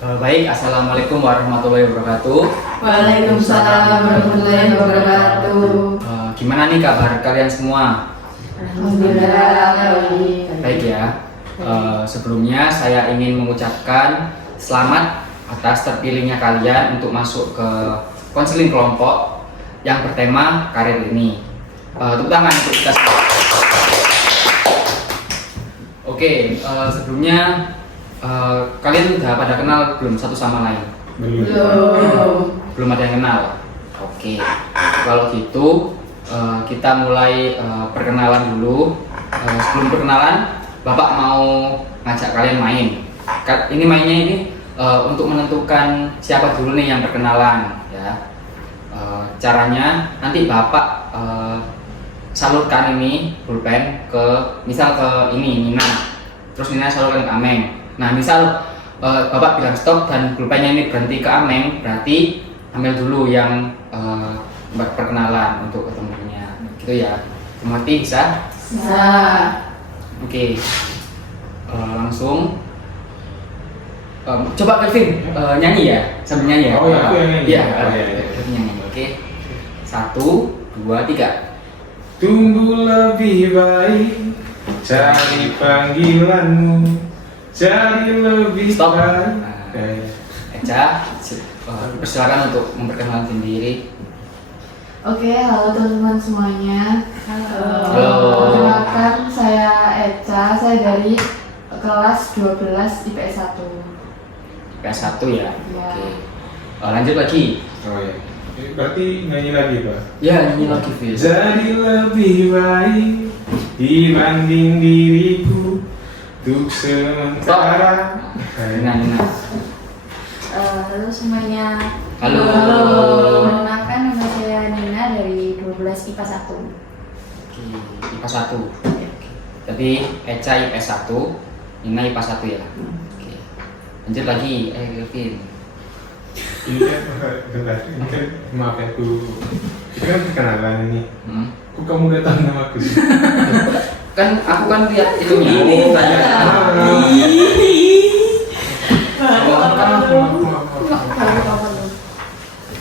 Baik, Assalamualaikum warahmatullahi wabarakatuh. Waalaikumsalam warahmatullahi wabarakatuh. Gimana nih kabar kalian semua? Alhamdulillah baik. Baik ya. Sebelumnya saya ingin mengucapkan selamat atas terpilihnya kalian untuk masuk ke konseling kelompok yang bertema karir ini. Tepuk tangan untuk kita semua. Oke, sebelumnya kalian udah pada kenal belum satu sama lain? Belum ada yang kenal. Oke, kalau gitu kita mulai perkenalan dulu. Sebelum perkenalan, Bapak mau ngajak kalian main. Ini mainnya ini untuk menentukan siapa dulu nih yang perkenalan, ya. Caranya nanti Bapak salurkan ini pulpen ke misal ke ini Nina, terus Nina salurkan ke Ameng. Nah, misal Bapak bilang stop dan pulpennya ini berhenti ke Ameng, berarti ambil dulu yang perkenalan untuk ketemunya, gitu ya. Mengerti bisa? Bisa. Oke. Langsung. Coba Kevin nyanyi ya, sambil nyanyi ya. Oh ya, aku yang nyanyi. Iya, Iya. Kevin nyanyi. Oke. 1, 2, 3. Tunggu lebih baik, cari panggilanmu, jadi lebih Stop. baik. Eca, persilakan untuk memperkenalkan diri. Oke, halo teman-teman semuanya. Halo. Perkenalkan, saya Eca, saya dari kelas 12 IPS 1. PS1 ya. Iya. Oke. Lanjut lagi. Oh ya, berarti nyanyi lagi Pak. Ya, nyanyi lagi Fis. Jadi lebih baik dibanding diriku untuk sementara. Nina. Halo semuanya. Halo. Perkenalkan, nama saya Nina dari 12 IPA 1. Oke, IPA 1. Jadi Eca IPS 1, Nina IPA 1 ya. Oke. Lanjut lagi, Kevin. Ini kan, bentar, ini kan maaf ya aku, ini kan perkenalan ini. Kok kamu udah tahu nama aku sih? Kan aku kan lihat itunya. Oh, tanya.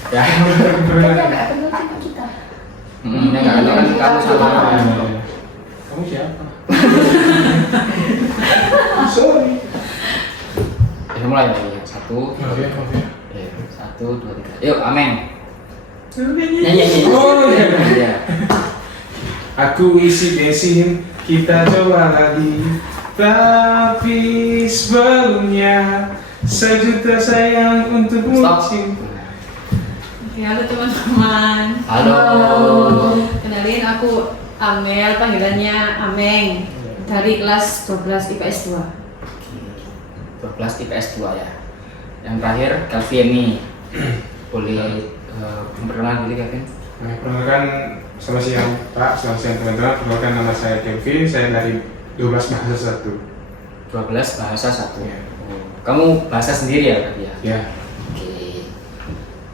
Ya. Ya nggak ada kan kamu sama. Kamu siapa? Sorry. Ya mulai lagi. 1, Maaf ya, maaf ya. 1, 2, 3. Yuk, Ameng. Nyanyi. Oh iya. Iya. Aku isi bensin, kita coba lagi. Tapi sebelumnya 1 juta sayang untukmu. Stop. Oke, halo teman-teman. Halo. Kenalin, aku Amel, panggilannya Ameng, dari kelas 12 IPS 2. 12 IPS 2 ya. Yang terakhir Kevin nih. Boleh memperkenalkan diri Kevin? Nah, perkenalkan selamat siang Pak, selamat siang teman-teman. Perkenalkan nama saya Kevin, saya dari 12 bahasa 1. 12 bahasa 1. Ya. Kamu bahasa sendiri ya tadi ya? Ya. Oke.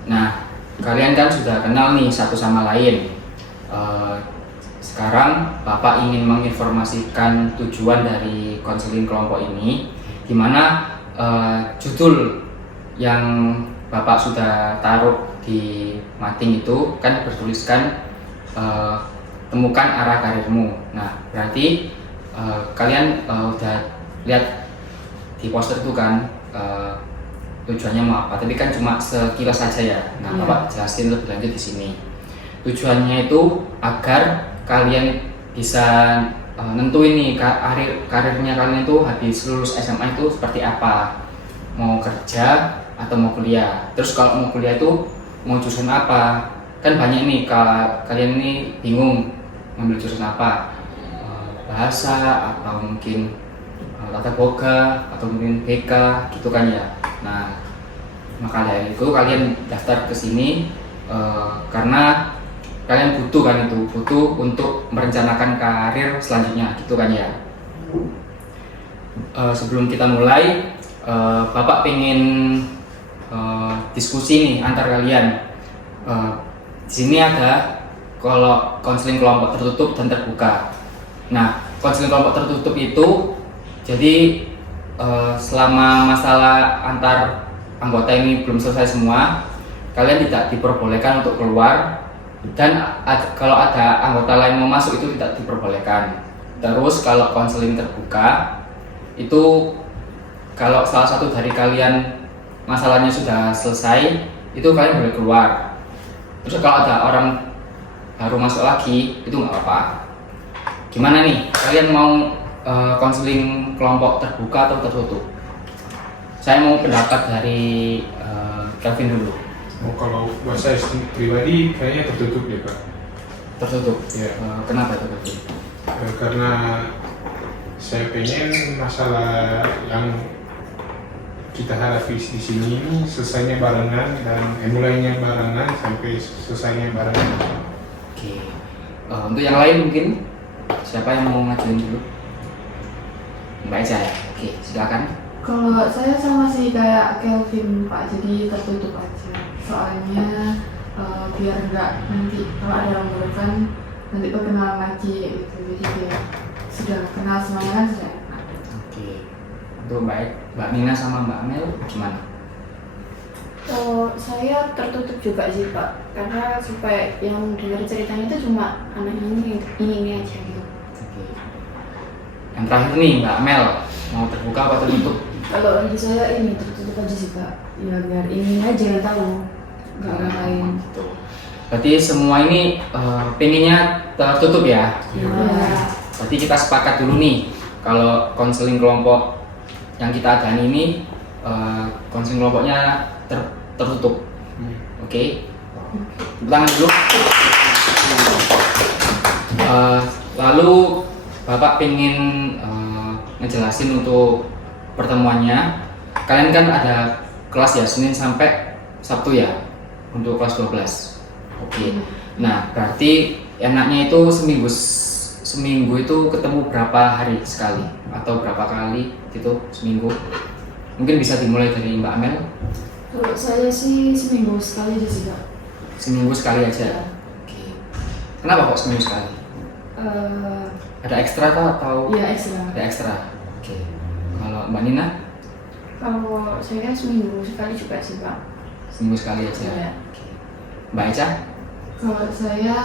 Nah, kalian kan sudah kenal nih satu sama lain. Sekarang Bapak ingin menginformasikan tujuan dari konseling kelompok ini, di mana judul yang Bapak sudah taruh di mading itu kan bertuliskan temukan arah karirmu. Nah, berarti kalian udah lihat di poster itu kan tujuannya mau apa, tapi kan cuma sekilas saja ya. Nah, Bapak jelasin lebih lanjut di sini. Tujuannya itu agar kalian bisa nentuin nih karirnya kalian itu habis lulus SMA itu seperti apa, mau kerja atau mau kuliah. Terus kalau mau kuliah itu mau jurusan apa, kan banyak nih kalian ini bingung ngambil jurusan apa, bahasa atau mungkin tata boga atau mungkin BK gitu kan ya. Nah, maka dari itu kalian daftar ke sini karena kalian butuh untuk merencanakan karir selanjutnya gitu kan ya. Sebelum kita mulai, Bapak pengen diskusi nih antar kalian. Di sini ada kalau konseling kelompok tertutup dan terbuka. Nah, konseling kelompok tertutup itu jadi selama masalah antar anggota ini belum selesai semua, kalian tidak diperbolehkan untuk keluar, dan kalau ada anggota lain mau masuk itu tidak diperbolehkan. Terus kalau konseling terbuka itu kalau salah satu dari kalian masalahnya sudah selesai, itu kalian boleh keluar. Terus kalau ada orang baru masuk lagi itu nggak apa-apa. Gimana nih, kalian mau konseling kelompok terbuka atau tertutup? Saya mau pendapat dari Kelvin dulu. Kalau buat saya pribadi kayaknya tertutup ya Pak. Tertutup? Ya. Kenapa tertutup? Karena saya pengen masalah yang kita hadapi di sini ini selesainya barengan, dan mulainya barengan sampai selesainya barengan. Oke. Untuk yang lain mungkin siapa yang mau ngajuin dulu? Mbak Eca ya? Oke, silakan. Kalau saya sama sih kayak Kelvin Pak, jadi tertutup aja. Soalnya biar nggak nanti kalau ada yang baru kan nanti perkenalan lagi gitu. Jadi biar sudah kenal semuanya kan sudah enak. Oke. Untuk Mbak Nina sama Mbak Amel gimana? Saya tertutup juga sih Pak, karena supaya yang dengar ceritanya itu cuma anak ini aja gitu. Oke. Yang terakhir nih Mbak Amel, mau terbuka atau tertutup? Kalau bagi saya ini tertutup aja sih Pak, ya biar ini aja yang tahu, nggak orang lain. Gitu. Berarti semua ini pengennya tertutup ya? Ya. Berarti kita sepakat dulu nih, kalau konseling kelompok yang kita adain ini konseling kelompoknya tertutup. Oke? Tepuk tangan dulu. Lalu Bapak pengen ngejelasin untuk pertemuannya. Kalian kan ada kelas ya Senin sampai Sabtu ya untuk kelas 12. Oke. Nah, berarti enaknya itu seminggu itu ketemu berapa hari sekali atau berapa kali gitu seminggu? Mungkin bisa dimulai dari Mbak Amel. Kalau saya sih seminggu sekali aja sih Pak. Seminggu sekali aja. Ya. Oke. Kenapa kok seminggu sekali? Ada ekstra kah atau? Iya ekstra. Ada ekstra. Oke. Kalau Mbak Nina? Kalau saya seminggu sekali juga sih Pak. Seminggu sekali aja. Iya. Oke. Mbak Eca? Kalau saya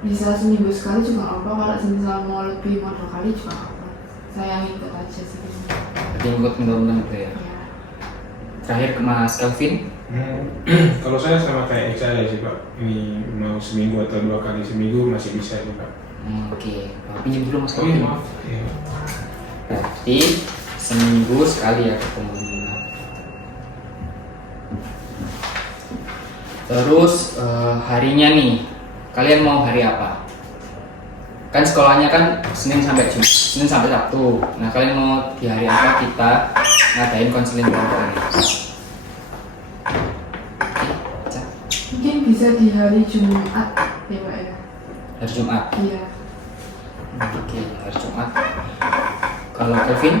bisa seminggu sekali juga nggak apa. Kalau misal mau lebih mau 2 kali juga nggak apa. Saya ngikut aja sih. Berarti ikut menurun gitu ya. Ya. Terakhir ke Mas Kelvin. Kalau saya sama kayak Eca ya sih Pak. Ini mau seminggu atau 2 kali seminggu masih bisa sih Pak. Oke. Pinjam dulu Mas Oh iya Kelvin. maaf. Ya. Berarti seminggu sekali ya ketemu. Terus harinya nih, kalian mau hari apa? Kan sekolahnya kan Senin sampai Sabtu. Nah, kalian mau di hari apa kita ngadain konseling kelompok ini? Oke, Mungkin bisa di hari Jumat ya Pak ya. hari Jumat. Iya. Oke, hari Jumat. Kalau Kevin?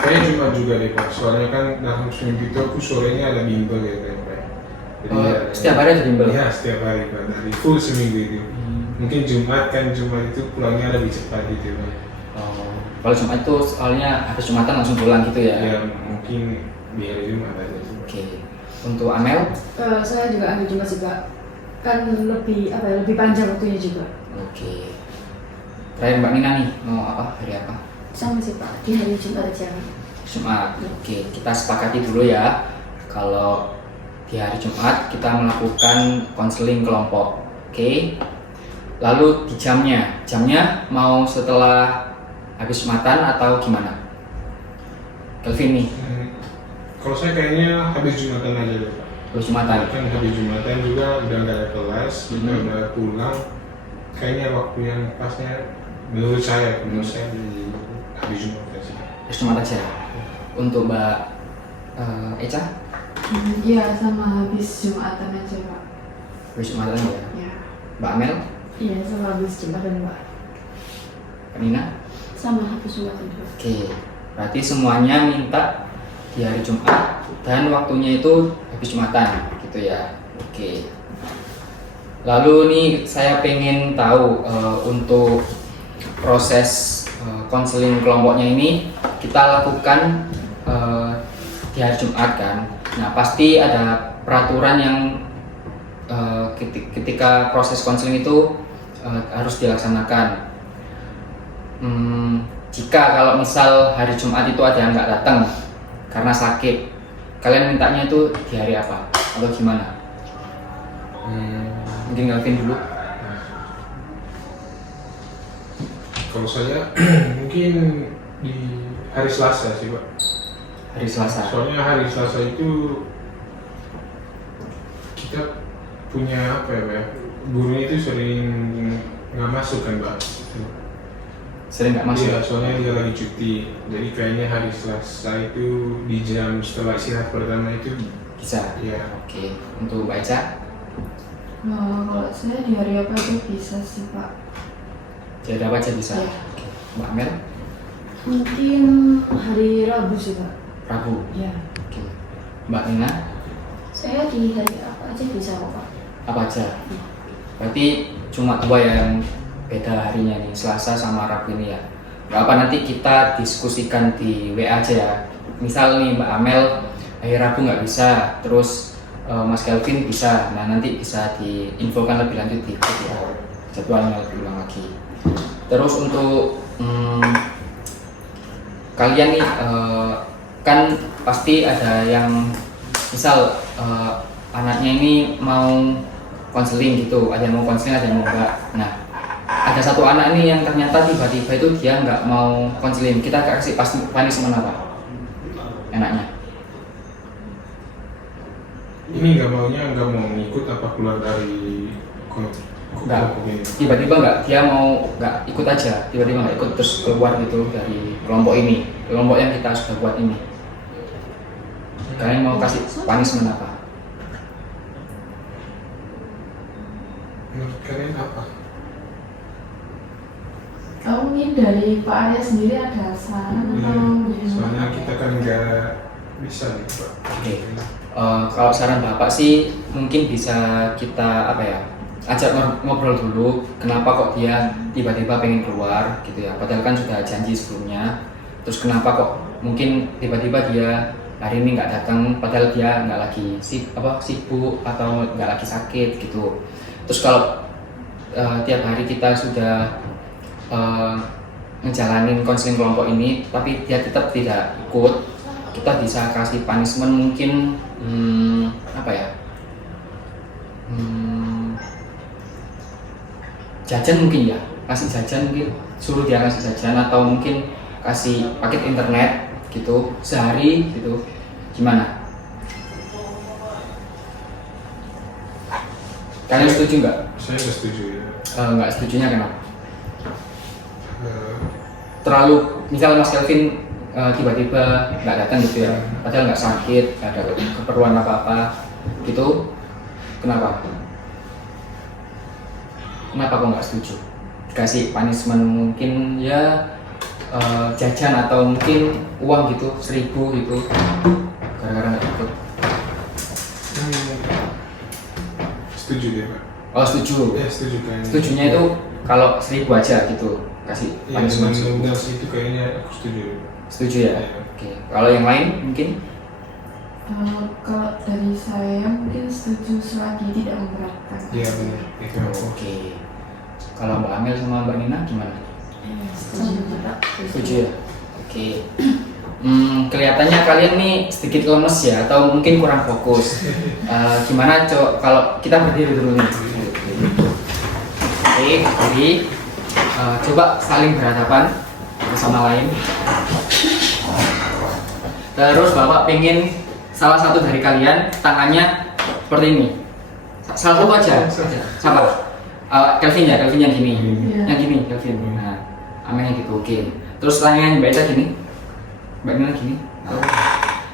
Kayaknya Jumat juga deh Pak. Soalnya kan dalam seminggu itu aku sorenya ada bimbel ya Pak. Jadi Setiap hari ada bimbel? Iya setiap hari Pak. Dari full seminggu itu. Mungkin Jumat itu pulangnya lebih cepat gitu Pak. Kalau Jumat itu soalnya habis Jumatan langsung pulang gitu ya? Ya mungkin biar Jumat aja sih. Oke. Untuk Amel? Saya juga ambil Jumat sih Pak. Kan lebih lebih panjang waktunya juga. Oke. Terakhir Mbak Nina nih, mau apa? Hari apa? Sama sih Pak, di hari Jumat aja. Jumat. Oke, kita sepakati dulu ya. Kalau di hari Jumat kita melakukan konseling kelompok. Oke. Lalu di jamnya mau setelah habis Jumatan atau gimana? Kelvin nih, Kalau saya kayaknya habis Jumatan aja deh Pak. habis Jumatan. Kan habis Jumatan juga udah nggak ada kelas, kita udah pulang. Kayaknya waktu yang pasnya menurut saya di habis Jumat aja. Habis Jumat aja. Untuk Mbak Eca, Iya sama habis Jumatan aja Pak. habis Jumatan ya. Ya. Mbak Amel, Iya sama habis Jumat dan Pak. Mbak Nina. Sama habis Jumat juga. Oke, berarti semuanya minta di hari Jumat dan waktunya itu habis Jumatan gitu ya. Oke. Lalu nih saya pengen tahu untuk proses konseling kelompoknya ini kita lakukan di hari Jumat kan. Nah pasti ada peraturan yang ketika proses konseling itu harus dilaksanakan. Jika kalau misal hari Jumat itu ada yang nggak datang karena sakit, kalian mintanya itu di hari apa atau gimana? Mungkin Galvin dulu. Kalau saya mungkin di hari Selasa sih Pak. Hari Selasa. Soalnya hari Selasa itu kita punya apa ya Pak? Gurunya itu sering nggak masuk kan Pak. Sering nggak masuk? Iya, soalnya dia lagi cuti. Jadi kayaknya hari Selasa itu di jam setelah istirahat pertama itu Bisa. ya. Oke. Untuk Mbak Eca, Nah, kalau saya di hari apa itu bisa sih Pak. jadi apa aja bisa. Iya. Oke. Mbak Mel, Mungkin hari Rabu sih Pak. Rabu. Ya. Oke. Mbak Nina, Saya di hari apa aja bisa kok Pak. apa aja? Berarti cuma 2 yang beda harinya nih, Selasa sama Rabu ini ya. Gak apa, nanti kita diskusikan di WA aja ya. Misal nih Mbak Amel hari Rabu nggak bisa, terus Mas Kelvin bisa. Nah nanti bisa diinfokan lebih lanjut di WA, jadwalnya lebih ulang lagi. Terus untuk kalian nih kan pasti ada yang misal anaknya ini mau konseling gitu, ada yang mau konseling, ada yang mau enggak. Nah ada satu anak nih yang ternyata tiba-tiba itu dia nggak mau konseling, kita kasih punishment apa enaknya? Ini nggak mau ngikut apa keluar dari Enggak. kelompok ini. Tiba-tiba nggak, dia mau nggak ikut aja, tiba-tiba nggak ikut terus keluar gitu dari kelompok ini, kelompok yang kita sudah buat ini. Kalian mau kasih punishment apa? Menurut kalian apa? Kalau mungkin dari Pak Arya sendiri ada saran atau Soalnya kita kan nggak bisa nih Pak. Oke. Kalau saran Bapak sih mungkin bisa kita apa ya, ajak ngobrol dulu kenapa kok dia tiba-tiba pengen keluar gitu ya, padahal kan sudah janji sebelumnya. Terus kenapa kok mungkin tiba-tiba dia hari ini nggak datang padahal dia nggak lagi sibuk atau nggak lagi sakit gitu. Terus kalau tiap hari kita sudah ngejalanin konseling kelompok ini tapi dia tetap tidak ikut, kita bisa kasih punishment mungkin apa ya, jajan mungkin ya, kasih jajan mungkin, suruh dia kasih jajan atau mungkin kasih paket internet gitu sehari gitu. Gimana? Kalian setuju nggak? Saya nggak setuju ya. Nggak setujunya kenapa? Terlalu, misal Mas Kelvin tiba-tiba nggak datang gitu ya, padahal nggak sakit, nggak ada keperluan apa-apa gitu, kenapa? Kenapa kok nggak setuju? Kasih punishment mungkin ya jajan atau mungkin uang gitu 1.000 gitu, gara-gara nggak ikut. Setuju deh Pak. Oh setuju. Ya setuju kayaknya. Setujunya itu kalau 1.000 aja gitu, kasih Ya, punishment 1.000. itu kayaknya aku setuju. Setuju ya? Iya. Oke. Kalau yang lain mungkin? kalau dari saya mungkin setuju selagi tidak memberatkan. Iya benar. Itu aku. Oke. Kalau Mbak Amel sama Mbak Nina gimana? Setuju Pak. Setuju ya? Oke. Kelihatannya kalian nih sedikit lemes ya, atau mungkin kurang fokus. Gimana kalau kita berdiri dulu nih? Oke, berdiri. Coba saling berhadapan satu sama lain. Terus Bapak pengen salah satu dari kalian tangannya seperti ini. Salah satu aja. Siapa? Kelvin ya, Kelvin yang gini. Iya. Yang gini, Kelvin. Nah, Amel yang gitu. Oke. Terus tangannya Mbak Eca gini. Mbak Nina gini.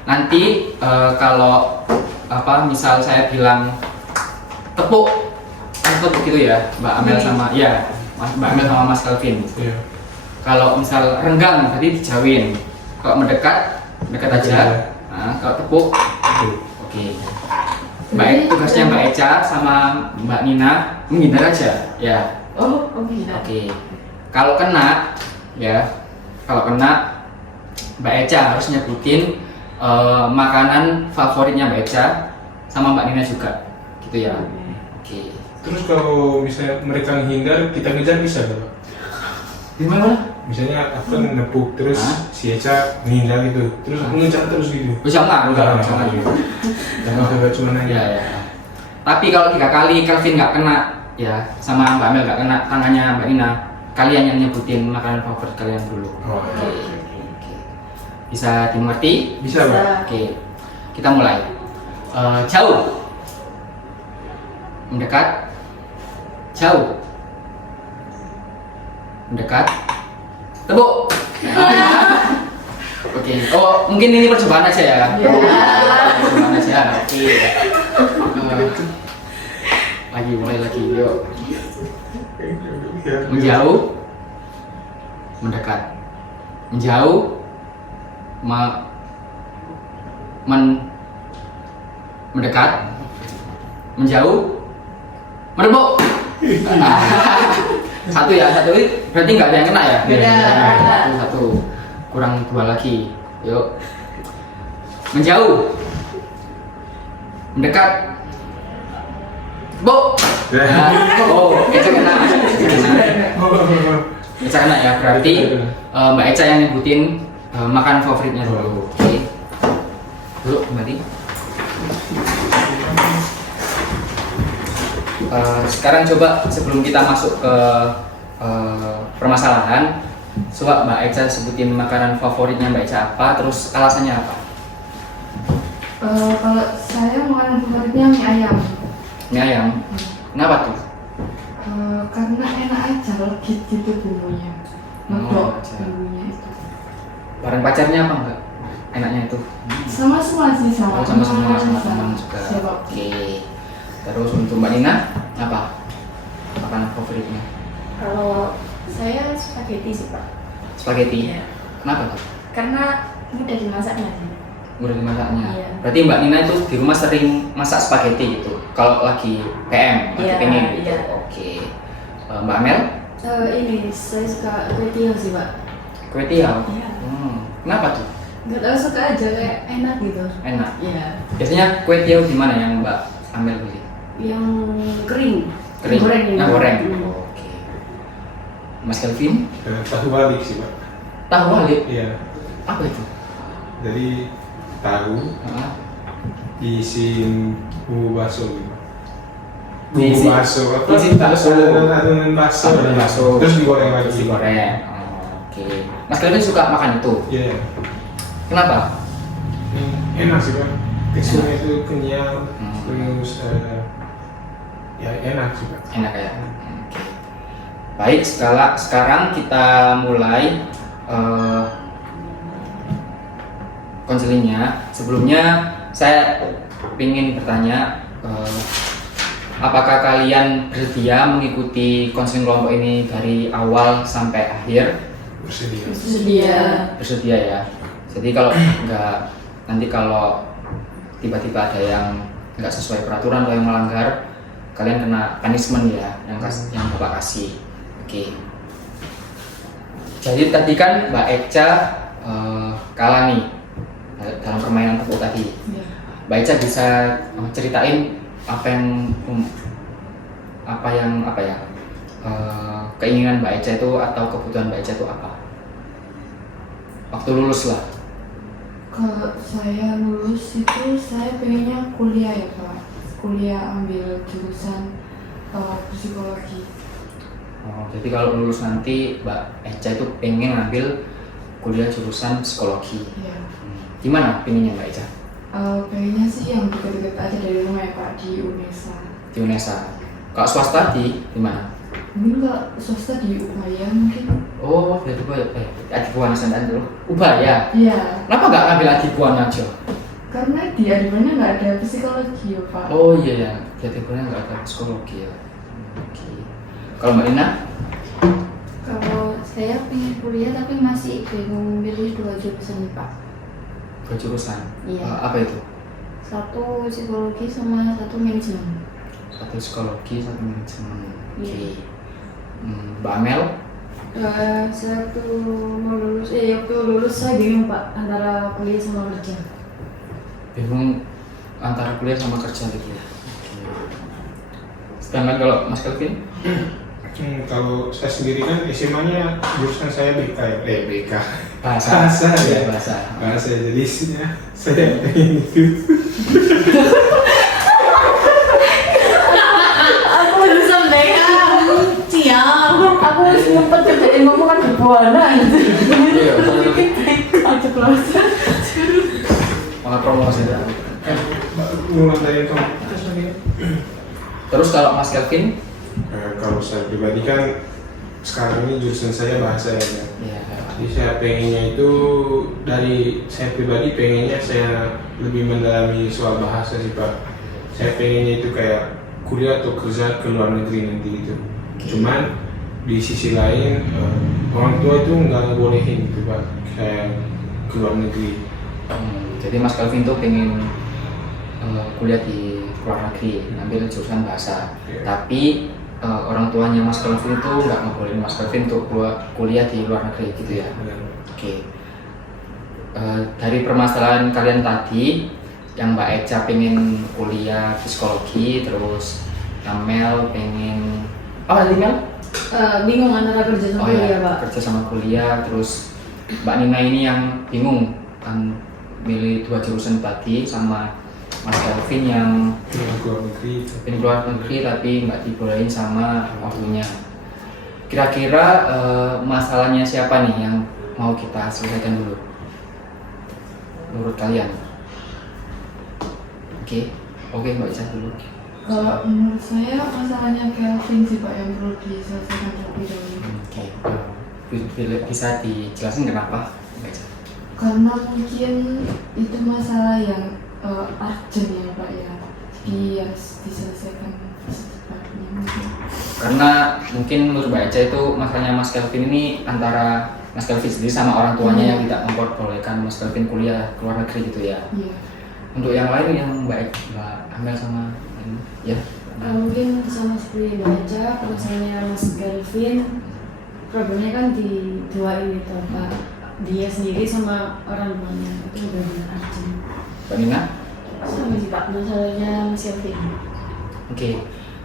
Nanti kalau misal saya bilang tepuk gitu ya, Mbak Amel sama Mbak Amel sama Mas Kelvin. Iya. Kalau misal renggang tadi dijauhin. Kalau mendekat aja. Nah, kalau tepuk, oke. Tugasnya Mbak Eca sama Mbak Nina menghindar aja, ya. Oh tidak. Oke. Kalau kena, Mbak Eca harus nyebutin makanan favoritnya Mbak Eca sama Mbak Nina juga, gitu ya. Oke. Terus kalau misalnya mereka menghindar, kita ngejar bisa nggak Pak? Gimana? Misalnya aku kan nepuk terus si Eca menghindar gitu, terus aku ngejar terus gitu. Jangan. Jangan cuma nanya. Ya, ya. Tapi kalau 3 kali Kelvin nggak kena, ya sama Mbak Mel nggak kena tangannya Mbak Nina, kalian yang nyebutin makanan favorit kalian dulu. Oh, Oke. Bisa dimengerti? Bisa Pak. Oke, kita mulai. Jauh, mendekat, jauh, mendekat, tepuk. Oke. Oh, mungkin ini percobaan aja ya. Percobaan aja. Oke. Mulai lagi. Yuk. Menjauh, mendekat, menjauh, mendekat, menjauh, menepuk. Satu berarti nggak ada yang kena ya? Beda. Satu, kurang 2 lagi. Yuk. Menjauh, mendekat, bu. Oh, Eca kena. Eca kena ya, berarti Mbak Eca yang nyebutin makanan favoritnya dulu. Oke. Dulu kembali. Sekarang coba sebelum kita masuk ke permasalahan, coba Mbak Eca sebutin makanan favoritnya Mbak Eca apa, terus alasannya apa? Kalau saya makanan favoritnya mie ayam. Mie ayam. Kenapa tuh? Karena enak aja, legit gitu bumbunya. Ngedok bumbunya itu. Bareng pacarnya apa enggak? Enaknya itu. Sama semua sih, sama Oh, sama semua sama teman sama juga. siapa. Oke. Terus untuk Mbak Nina apa? Makanan favoritnya? Kalau saya spaghetti sih Pak. Spaghetti. Iya. Kenapa tuh? Karena mudah dimasaknya sih. Mudah dimasaknya. Iya. Berarti Mbak Nina itu di rumah sering masak spaghetti gitu. Kalau lagi PM, lagi Iya, pengen gitu. iya. Oke. Mbak Mel, Ini saya suka kue tiaw sih Pak. kue tiaw. Iya. Kenapa tuh? Gak tau, suka aja, kayak enak gitu. Enak. Iya. Biasanya kue tiaw di mana yang Mbak Amel beli? Yang kering. Kering. Goreng. Nah, goreng. Hmm. Oke. Mas Kelvin, Tahu balik sih Pak. tahu balik. Iya. Apa itu? Jadi tahu Hah? diisiin bumbu bakso gitu. Bumbu Diisi- bakso apa? diisi bakso. Adonan bakso. Adonan bakso. Terus digoreng lagi. Terus digoreng. Oke. Mas Kelvin suka makan itu. Iya. Kenapa? Enak sih Pak. Teksturnya itu kenyal. Hmm. Terus ya enak sih Pak. Enak ya. Oke. Baik, sekarang kita mulai konselingnya. Sebelumnya saya ingin bertanya, apakah kalian bersedia mengikuti konseling kelompok ini dari awal sampai akhir? Bersedia. Sedia. Bersedia ya. Jadi kalau nggak, nanti kalau tiba-tiba ada yang nggak sesuai peraturan atau yang melanggar, kalian kena punishment ya, yang Bapak kasih. Oke. Jadi tadi kan Mbak Eca kalah nih dalam permainan tepuk tadi. Iya. Mbak Eca bisa ceritain keinginan Mbak Eca itu atau kebutuhan Mbak Eca itu apa? Waktu lulus lah. Kalau saya lulus itu saya pengennya kuliah ya Pak. Kuliah ambil jurusan psikologi. Oh, jadi kalau lulus nanti Mbak Eca itu pengen ngambil kuliah jurusan psikologi. Iya. Gimana pinginnya Mbak Eca? Pengennya sih yang dekat-dekat aja dari rumah ya Pak, di UNESA. Di UNESA. Kalau swasta di mana? Mungkin kalau swasta di Ubaya mungkin. Oh, di Ubaya. Adibuana Sandan dulu. Ubaya. Iya. Kenapa nggak ngambil Adibuana aja? Karena di Adibuana nggak ada psikologi ya Pak. Oh iya ya, di Adibuana nggak ada psikologi ya. Oke. Kalau Mbak Nina? Kalau saya pengen kuliah tapi masih bingung pilih 2 jurusan nih Pak. Dua jurusan. Iya. Apa itu? Satu psikologi sama satu manajemen. Satu psikologi, satu manajemen. Oke. Iya. Mbak Amel? Satu mau lulus, waktu lulus saya bingung Pak antara kuliah sama kerja. bingung antara kuliah sama kerja gitu ya. Sedangkan kalau Mas Kelvin? Kalau saya sendiri kan SMA-nya jurusan saya BK ya, BK. Bahasa ya. bahasa. Jadi saya pengen itu. Aku udah sampai siang. Aku harus ngumpet kerjain ngomong kan berbuana gitu. Iya, Keceplosan. malah promosi dah. Ulang dari komputer tadi. Terus kalau Mas Kelvin? Kalau saya pribadi kan sekarang ini jurusan saya bahasa ya. Iya. Jadi saya pengennya itu dari saya pribadi pengennya saya lebih mendalami soal bahasa sih Pak. Saya pengennya itu kayak kuliah atau kerja ke luar negeri nanti gitu. Cuman di sisi lain orang tua itu nggak bolehin gitu Pak kayak ke luar negeri. Jadi Mas Kelvin tuh pengen kuliah di luar negeri, ambil jurusan bahasa. Iya. Tapi orang tuanya Mas Kelvin itu nggak ngebolehin Mas Kelvin untuk kuliah di luar negeri gitu ya. Benar. Oke. Dari permasalahan kalian tadi, yang Mbak Eca pengen kuliah psikologi, terus Amel pengen apa tadi Mel? Bingung antara kerja sama kuliah, Pak. Kerja sama kuliah, terus Mbak Nina ini yang bingung kan milih dua jurusan tadi, sama Mas Kelvin yang Ke luar negeri. pengen keluar negeri tapi nggak dibolehin sama waktunya. Kira-kira masalahnya siapa nih yang mau kita selesaikan dulu? Menurut kalian? Oke, Mbak Ica dulu. Kalau menurut saya masalahnya Kelvin sih Pak yang perlu diselesaikan terlebih dahulu. Oke. Bisa dijelasin kenapa, Mbak Ica? Karena mungkin itu masalah yang urgent ya Pak ya. Jadi harus diselesaikan secepatnya mungkin. Karena mungkin menurut Mbak Eca itu masalahnya Mas Kelvin ini antara Mas Kelvin sendiri sama orang tuanya yang tidak memperbolehkan Mas Kelvin kuliah ke luar negeri gitu ya. Iya. Untuk yang lain yang Mbak Amel sama ini, ya. Mungkin sama seperti baca misalnya Mas Kelvin problemnya kan di dua ini tuh Pak, dia sendiri sama orang tuanya itu benar-benar urgent. Mbak Nina? Sama sih Pak masalahnya Mas Kelvin. Oke,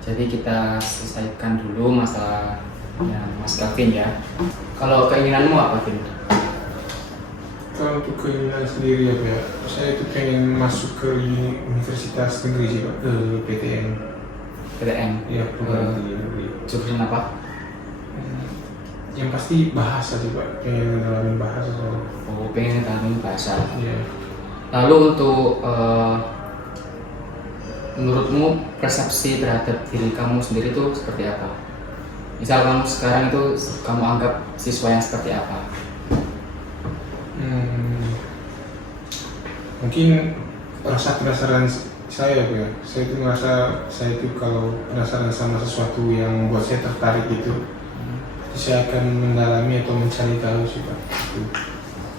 jadi kita selesaikan dulu masalah Mas Kelvin ya. Kalau keinginanmu apa, Vin? Kalau untuk keinginan sendiri ya, saya itu pengen masuk ke universitas negeri sih Pak, ke PTN. PTN? Ya, perguruan tinggi negeri. Jurusan apa? Yang pasti bahasa sih Pak, pengen ngalamin bahasa soalnya. Oh, pengen ngalamin bahasa. Iya. Lalu untuk menurutmu persepsi terhadap diri kamu sendiri itu seperti apa? Misal kamu sekarang itu kamu anggap siswa yang seperti apa? Mungkin rasa penasaran saya ya, saya itu merasa saya itu kalau penasaran sama sesuatu yang buat saya tertarik gitu, saya akan mendalami atau mencari tahu sih Pak. Gitu.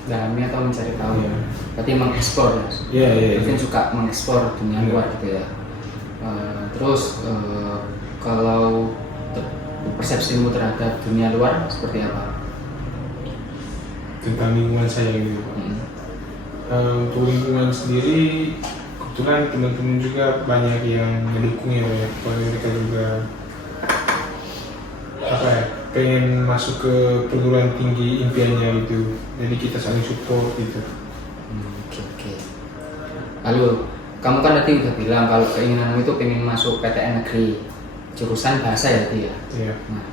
Dalami atau mencari tahu ya? Iya. Berarti mengeksplor ya? Iya. Mungkin suka mengeksplor dunia luar gitu ya. Terus kalau persepsimu terhadap dunia luar seperti apa? Tentang lingkungan saya gitu Pak. Untuk lingkungan sendiri, kebetulan teman-teman juga banyak yang mendukung ya, kalau mereka juga pengen masuk ke perguruan tinggi impiannya gitu, jadi kita saling support gitu. Oke. Lalu kamu kan tadi udah bilang kalau keinginanmu itu pengen masuk PTN negeri jurusan bahasa ya tadi ya. Iya. Nah,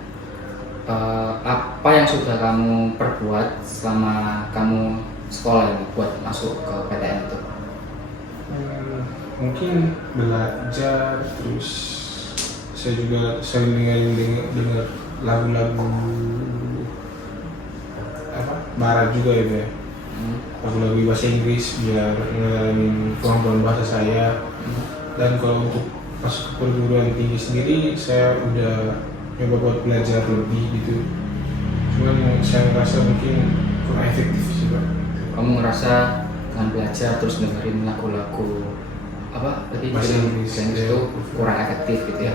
apa yang sudah kamu perbuat selama kamu sekolah ini buat masuk ke PTN itu? Mungkin belajar, terus saya juga sering dengar lagu-lagu barat juga ya, lagu-lagu bahasa Inggris biar ngalamin kemampuan bahasa saya. Dan kalau untuk masuk ke perguruan tinggi sendiri, saya udah nyoba buat belajar lebih gitu, cuman saya merasa mungkin kurang efektif sih Pak. Kamu ngerasa dengan belajar terus dengerin lagu-lagu apa tadi Bahasa Inggris itu kurang efektif gitu ya?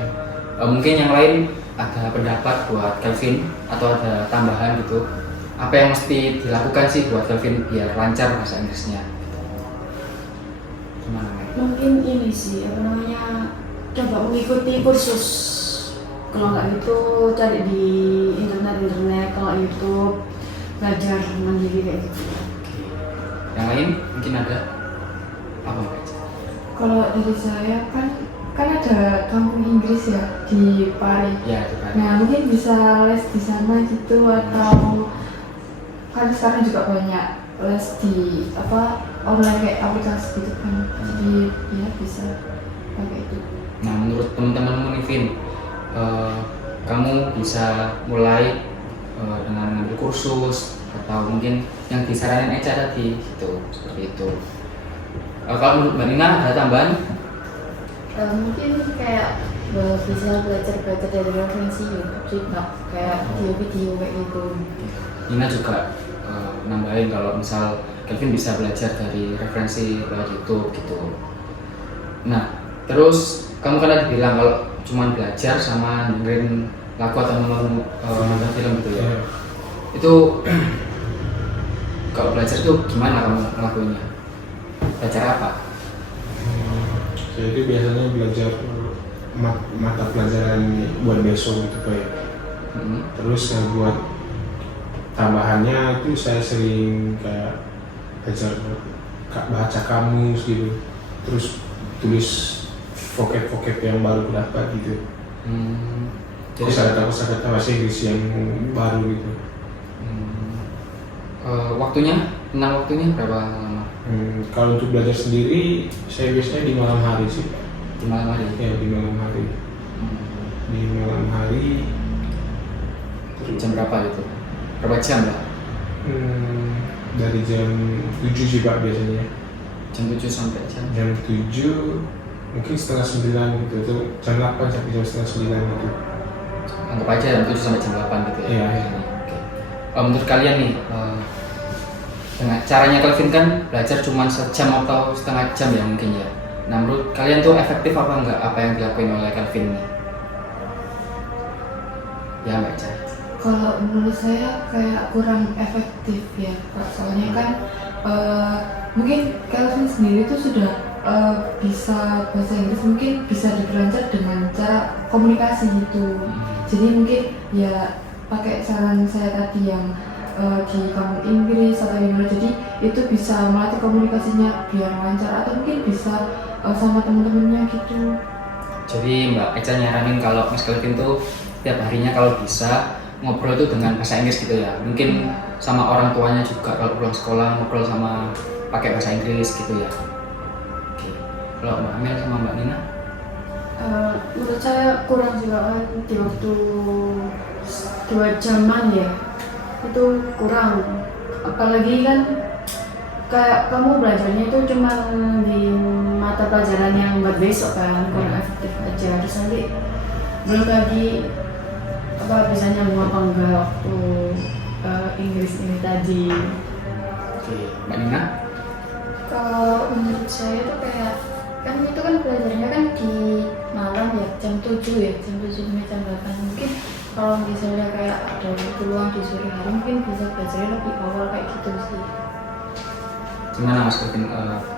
Mungkin yang lain ada pendapat buat Kelvin atau ada tambahan gitu, apa yang mesti dilakukan sih buat Kelvin biar lancar bahasa Inggrisnya? gimana Mel? Mungkin ini sih apa namanya, coba mengikuti kursus. Kalau nggak gitu cari di internet, kalau YouTube belajar mandiri kayak gitu. Yang lain mungkin ada apa Mbak? Kalau dari saya kan ada kampung Inggris ya di Pari. Ya itu kan. Nah mungkin bisa les di sana gitu, atau kan sekarang juga banyak les di online kayak aplikasi gitu kan. Jadi ya bisa pakai itu. Nah menurut teman-temanmu nih Vin, kamu bisa mulai dengan mengambil kursus atau mungkin yang disaranin Eca tadi gitu, seperti itu. Kalau menurut Mbak Nina ada tambahan? Mungkin kayak bisa belajar dari referensi YouTube sih, nggak kayak video-video kayak gitu. Nina juga nambahin kalau misal Kelvin bisa belajar dari referensi lewat YouTube gitu. Nah terus kamu kan tadi bilang kalau cuma belajar sama dengerin lagu atau nonton film gitu ya. Itu kalau belajar tuh gimana kamu ngelakuinnya? Belajar apa? Saya itu biasanya belajar mata pelajaran buat besok gitu Pak ya. Terus buat tambahannya itu saya sering kayak belajar baca kamus gitu, terus tulis vocab yang baru dapat gitu. Jadi kosakata bahasa Inggris yang baru gitu. Waktunya berapa lama? Kalau untuk belajar sendiri saya biasanya di malam hari sih. Di malam hari? Ya di malam hari. Di malam hari. Jam berapa itu? Berapa jam lah? Dari jam 7 sih Pak biasanya. Jam 7 sampai jam 7 mungkin setengah 9 gitu, itu jam 8 sampai jam setengah 9 gitu. Anggap aja jam 7 sampai jam 8 gitu ya? Iya. Oke. Menurut kalian nih, dengan caranya Kelvin kan belajar cuma sejam atau setengah jam ya mungkin ya. Nah menurut kalian tuh efektif apa enggak apa yang dilakuin oleh Kelvin nih? Ya Mbak Ca. Kalau menurut saya kayak kurang efektif ya Pak. Soalnya kan mungkin Kelvin sendiri tuh sudah bisa bahasa Inggris, mungkin bisa diperancar dengan cara komunikasi gitu. Jadi mungkin ya pakai saran saya tadi yang di kampung Inggris atau gimana, jadi itu bisa melatih komunikasinya biar lancar, atau mungkin bisa sama teman-temannya gitu. Jadi Mbak Eca nyaranin kalau Mas Kelvin tuh tiap harinya kalau bisa ngobrol itu dengan bahasa Inggris gitu ya. Mungkin sama orang tuanya juga kalau pulang sekolah ngobrol sama pakai bahasa Inggris gitu ya. Oke. Kalau Mbak Amel sama Mbak Nina? Menurut saya kurang juga kan di waktu 2 jaman ya, itu kurang. Apalagi kan kayak kamu belajarnya itu cuma di mata pelajaran yang buat besok kan, kurang efektif aja. Terus nanti belum lagi bisa nyambung apa enggak waktu Inggris ini tadi. Oke, Mbak Nina? Kalau menurut saya tuh kayak kan itu kan belajarnya kan di malam ya, jam 7 ya, jam 7 sampai jam 8. Mungkin kalau misalnya kayak ada peluang di sore hari mungkin bisa belajar lebih awal kayak gitu sih. Gimana Mas Kelvin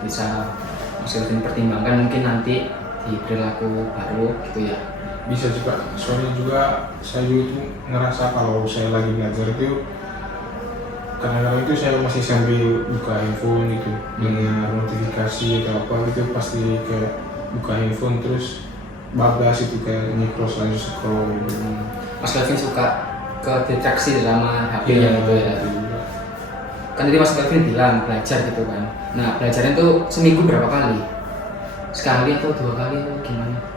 bisa Mas Kelvin pertimbangkan mungkin nanti di perilaku baru gitu ya? Bisa juga, soalnya juga saya juga tuh ngerasa kalau saya lagi belajar itu kadang-kadang itu saya masih sambil buka handphone gitu, dengar notifikasi atau apa gitu, pasti kayak buka handphone terus bablas itu kayak nyekros lagi scroll gitu. Mas Kelvin suka ke distraksi sama HP-nya gitu ya? Kan tadi Mas Kelvin bilang belajar gitu kan. Nah belajarnya tuh seminggu berapa kali? Sekali atau 2 kali atau gimana?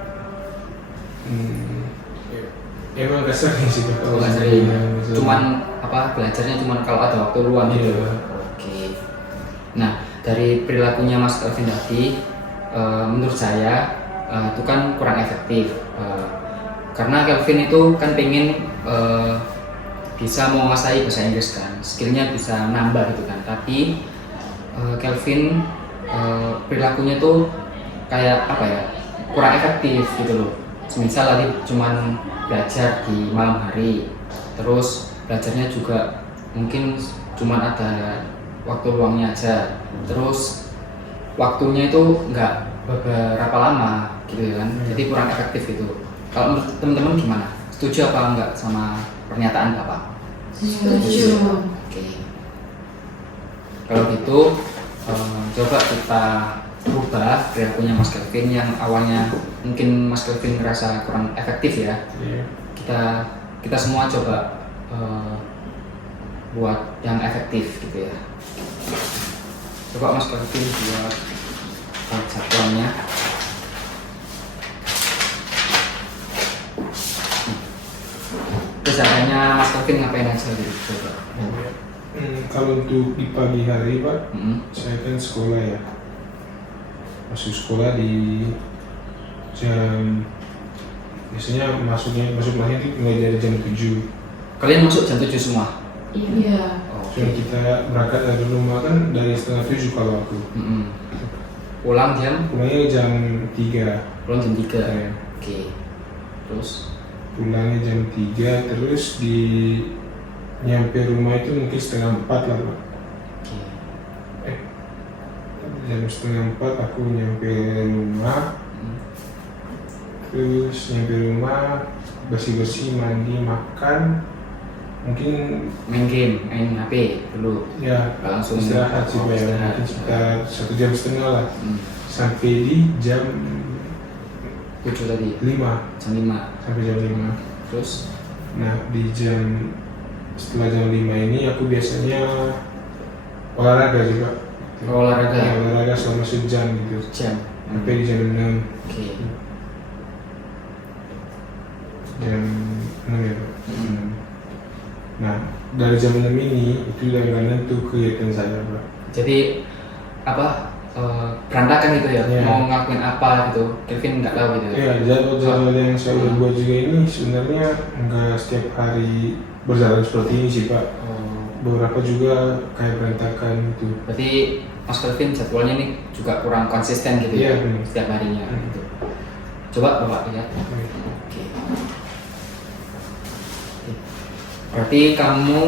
Emang gak sering sih kalau Nggak sering. Cuman belajarnya cuman kalau ada waktu luang gitu. Iya. Oke. Nah dari perilakunya Mas Kelvin tadi, menurut saya itu kan kurang efektif. Karena Kelvin itu kan pengen bisa menguasai bahasa Inggris kan, skillnya bisa nambah gitu kan. Tapi Kelvin perilakunya tuh kayak kurang efektif gitu loh. Misal tadi cuman belajar di malam hari, terus belajarnya juga mungkin cuman ada waktu luangnya aja, terus waktunya itu nggak beberapa lama gitu ya kan, jadi kurang efektif gitu. Kalau menurut teman-teman gimana? Setuju apa enggak sama pernyataan Bapak? Setuju. Oke. Kalau gitu coba kita rubah perilakunya Mas Kelvin yang awalnya mungkin Mas Kelvin ngerasa kurang efektif ya. Iya. Kita semua coba buat yang efektif gitu ya. Coba Mas Kelvin buat jadwalnya. Biasanya Mas Kelvin ngapain aja gitu coba. Kalau untuk di pagi hari Pak, Mm-mm. saya kan sekolah ya. Masuk sekolah di jam, biasanya masuk lahir itu mulai dari jam 7. Kalian masuk jam 7 semua? Iya. Oh, Cuma kita berangkat dari rumah kan dari setengah 7 kalau aku. Mm-mm. Pulang jam? Pulangnya jam 3. Pulang jam 3. Ya. Oke. Terus? Pulangnya jam 3, terus di nyampe rumah itu mungkin setengah 4 lah Pak. Oke. Jam setengah 4 aku nyampe rumah. Mm. Terus nyampe rumah, bersih-bersih, mandi, makan. Mungkin Main game, main HP dulu. ya Nggak langsung istirahat sih Pak ya. istirahat. Mungkin sekitar 1,5 jam lah. Mm. Sampai di jam 7 tadi, 5. jam 5. Sampai jam 5. Terus? Nah setelah jam 5 ini aku biasanya olahraga juga. Olahraga Ya, olahraga selama sejam gitu. jam. Sampai di jam 6. Oke. Jam 6 ya Pak. Mm. Nah dari jam 6 ini itu yang nentu kegiatan saya Pak. Jadi apa berantakan gitu ya, Iya. mau ngelakuin apa gitu, Kevin nggak tahu gitu ya. Ya jadwal yang saya udah buat juga ini sebenarnya nggak setiap hari berjalan seperti ini sih Pak. Oh, Beberapa juga kayak berantakan gitu. berarti Mas Kevin jadwalnya ini juga kurang konsisten gitu ya, Iya, benar. setiap harinya gitu. Coba Bapak lihat. Oke. Berarti kamu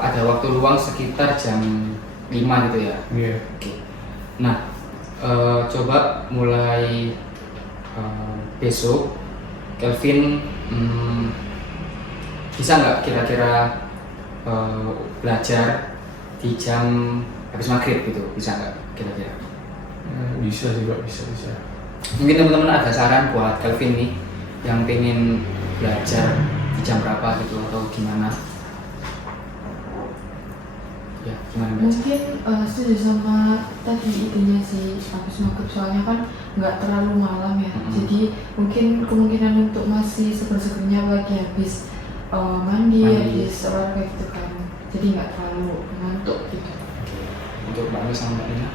ada waktu luang sekitar jam 5 gitu ya. Iya. Oke. Nah, coba mulai besok Kelvin bisa nggak kira-kira belajar di jam habis maghrib gitu, bisa nggak kira-kira? Bisa sih Pak, bisa. Mungkin teman-teman ada saran buat Kelvin nih yang pengen belajar di jam berapa gitu atau gimana? Ya, gimana belajar? Mungkin setuju sama tadi idenya sih habis maghrib, soalnya kan nggak terlalu malam ya. Mm-mm. Jadi mungkin kemungkinan untuk masih seger-segernya lagi habis mandi, Mandi. habis olahraga gitu kan. Jadi nggak terlalu ngantuk gitu. Oke. Untuk Mbak Ami sama Mbak Nina?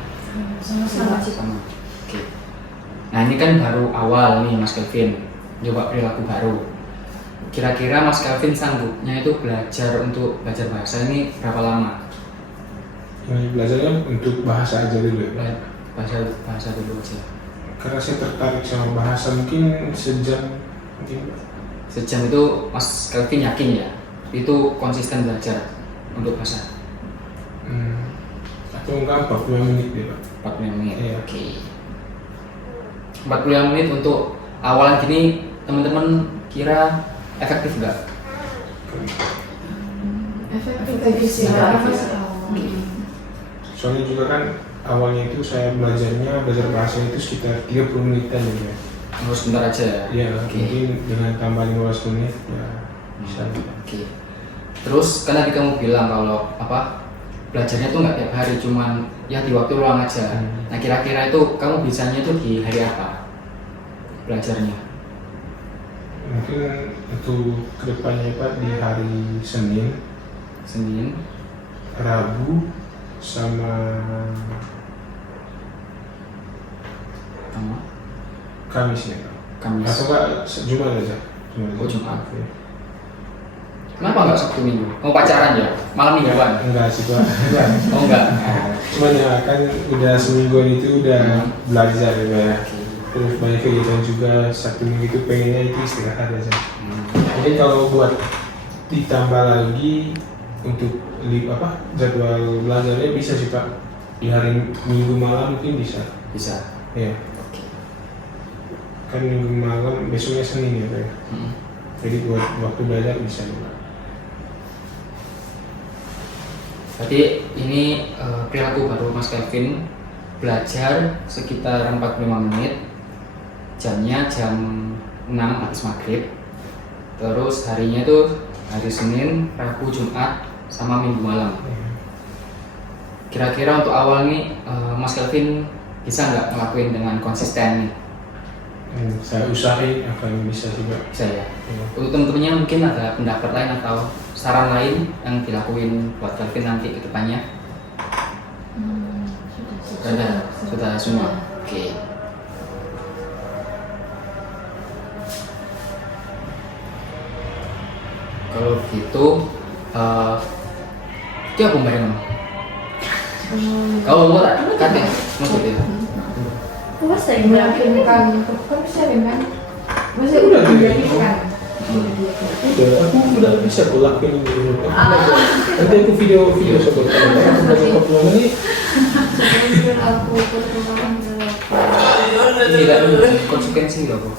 Sama-sama sih. Sama. Oke. Nah ini kan baru awal nih Mas Kelvin, coba perilaku baru. Kira-kira Mas Kelvin sanggupnya itu untuk belajar bahasa ini berapa lama? Ini belajarnya untuk bahasa aja dulu ya. Bahasa dulu aja. Karena saya tertarik sama bahasa, mungkin sejam mungkin Pak. Sejam itu Mas Kelvin yakin ya? Itu konsisten belajar untuk bahasa? Atau enggak 45 menit deh Pak. 45 menit. Iya. Oke. 45 menit untuk awalan gini, teman-teman kira efektif nggak? Efektif sih. Efektif. Oke. Soalnya juga kan awalnya itu saya belajar bahasa itu sekitar 30 menitan ya. Terus sebentar aja ya? Iya, Oke. mungkin dengan tambah 15 menit ya bisa. Oke. Terus kan tadi kamu bilang kalau belajarnya tuh nggak tiap hari, cuman ya di waktu luang aja. Nah kira-kira itu kamu bisanya itu di hari apa belajarnya? Mungkin untuk kedepannya Pak di hari Senin, Senin, Rabu, sama Kamis ya Pak. Kamis. Atau enggak Jumat aja. Oh, Jumat. Oke. Kenapa nggak Sabtu Minggu? Mau pacaran ya? Malam mingguan? Enggak sih Pak. Enggak. Oh enggak. Cuman ya kan udah semingguan itu udah belajar ya Pak ya. Terus banyak kegiatan juga, Sabtu Minggu itu pengennya itu istirahat aja. Jadi kalau buat ditambah lagi untuk jadwal belajarnya bisa sih Pak. di hari Minggu malam mungkin bisa. Bisa. Ya. Oke. Kan Minggu malam besoknya Senin ya Pak. Jadi buat waktu belajar bisa juga. Berarti ini perilaku baru Mas Kelvin, belajar sekitar 45 menit, jamnya jam 6 habis maghrib. Terus harinya itu hari Senin, Rabu, Jumat, sama Minggu malam. Kira-kira untuk awal nih Mas Kelvin bisa nggak ngelakuin dengan konsisten nih? Saya usahain akan bisa juga. Bisa ya? Untuk temen-temennya mungkin ada pendapat lain atau saran lain yang dilakuin buat Kelvin nanti ke depannya? Sudah semua? Oke. Kalau gitu, dia apa bareng? Kau mau tak? Kate, mau gitu. Puas saya Meyakinkan, kan bisa kan? Masih Udah, meyakinkan. Aku udah bisa kok lakuin ini dulu. Nanti aku video sobat ini. Sebelum aku pertukaran Tidak konsekuensi loh, Bu.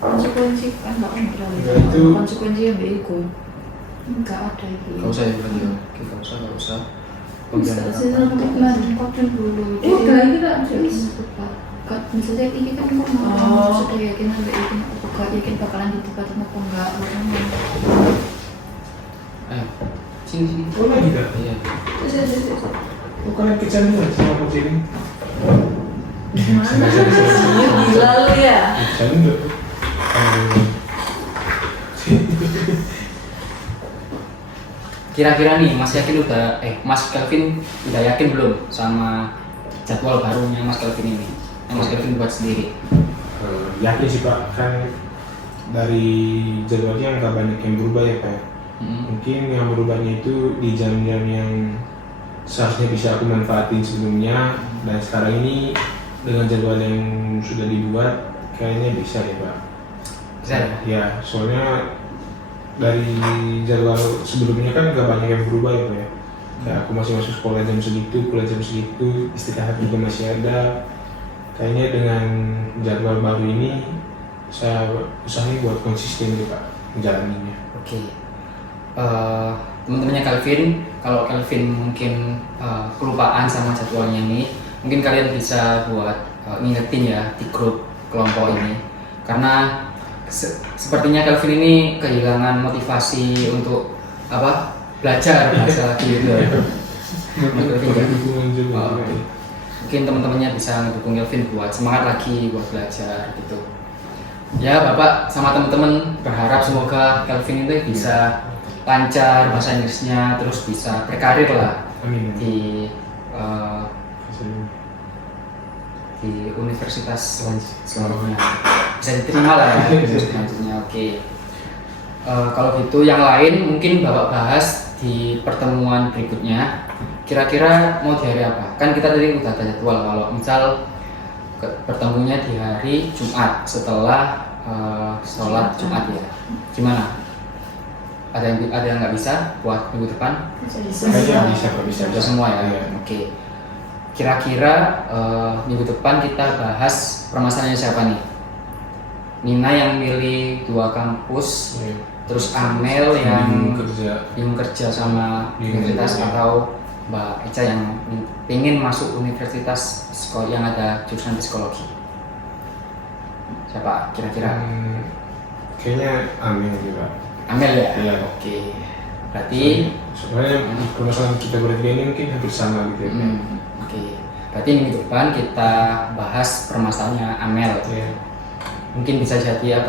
konsekuensi kan nggak ada. Nah, itu- Konsekuensi yang bego. Nggak ada itu. Gak usah ya berarti ya. Oke, gak usah. bisa sih untuk Konten dulu. udah ini kan Kak, misalnya ini kan mau sudah yakin sampai yakin aku gak yakin bakalan ditempatin apa enggak Ayo, sini. Oh lagi dah. Iya. Oh kalian kecanduan sama aku sini. gimana gila lu ya Kecanduan. Kira-kira nih Mas Kelvin udah yakin belum sama jadwal barunya Mas Kelvin ini? Yang Mas Kelvin buat sendiri. Yakin sih Pak, kan dari jadwalnya nggak banyak yang berubah ya Pak. Mungkin yang berubahnya itu di jam-jam yang seharusnya bisa aku manfaatin sebelumnya, dan sekarang ini dengan jadwal yang sudah dibuat kayaknya bisa ya Pak. Bisa ya? Ya, soalnya dari jadwal sebelumnya kan nggak banyak yang berubah ya Pak ya. Kayak aku masih masuk sekolah jam segitu, kuliah jam segitu, istirahat juga masih ada. Kayaknya dengan jadwal baru ini saya usahain buat konsisten ya Pak menjalaninya. Oke. Teman-temannya Kelvin, kalau Kelvin mungkin kelupaan sama jadwalnya ini, mungkin kalian bisa buat ngingetin ya di grup kelompok ini, karena sepertinya Kelvin ini kehilangan motivasi untuk belajar bahasa lagi gitu ya. Dukungan juga. Mungkin teman-temannya bisa ngedukung Kelvin buat semangat lagi buat belajar gitu. Ya Bapak sama teman-teman berharap semoga Kelvin itu bisa lancar bahasa Inggrisnya, terus bisa berkarir lah Amin. di universitas selanjutnya, bisa diterima lah ya selanjutnya. Oke. Kalau gitu yang lain mungkin Bapak bahas di pertemuan berikutnya. Kira-kira mau di hari apa? Kan kita tadi udah ada jadwal, kalau misal bertemunya di hari Jumat setelah sholat Jumat ya. Gimana? Ada yang nggak bisa buat minggu depan? Kayaknya bisa. Bisa semua ya. Iya. Oke. Kira-kira minggu depan kita bahas permasalahannya siapa nih? Nina yang milih 2 kampus, Iya. terus Amel yang bingung kerja. kerja sama Bingung universitas, kerja. atau Mbak Eca yang pengen masuk universitas yang ada jurusan psikologi. Siapa kira-kira? Kayaknya Amin juga. Amel ya? Iya. Oke. Berarti Sebenarnya permasalahan kita bertiga ini mungkin hampir sama gitu ya. oke. Berarti minggu depan kita bahas permasalahannya Amel. Iya. Mungkin bisa jadi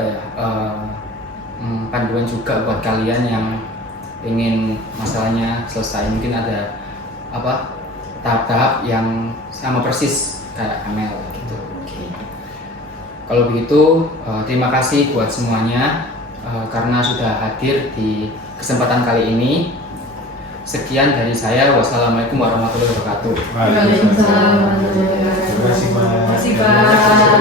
panduan juga buat kalian yang ingin masalahnya selesai. Mungkin ada tahap-tahap yang sama persis kayak Amel gitu. Oke. Kalau begitu terima kasih buat semuanya karena sudah hadir di kesempatan kali ini. Sekian dari saya. Wassalamualaikum warahmatullahi wabarakatuh. Waalaikumsalam. Terima kasih Pak. Terima kasih Pak.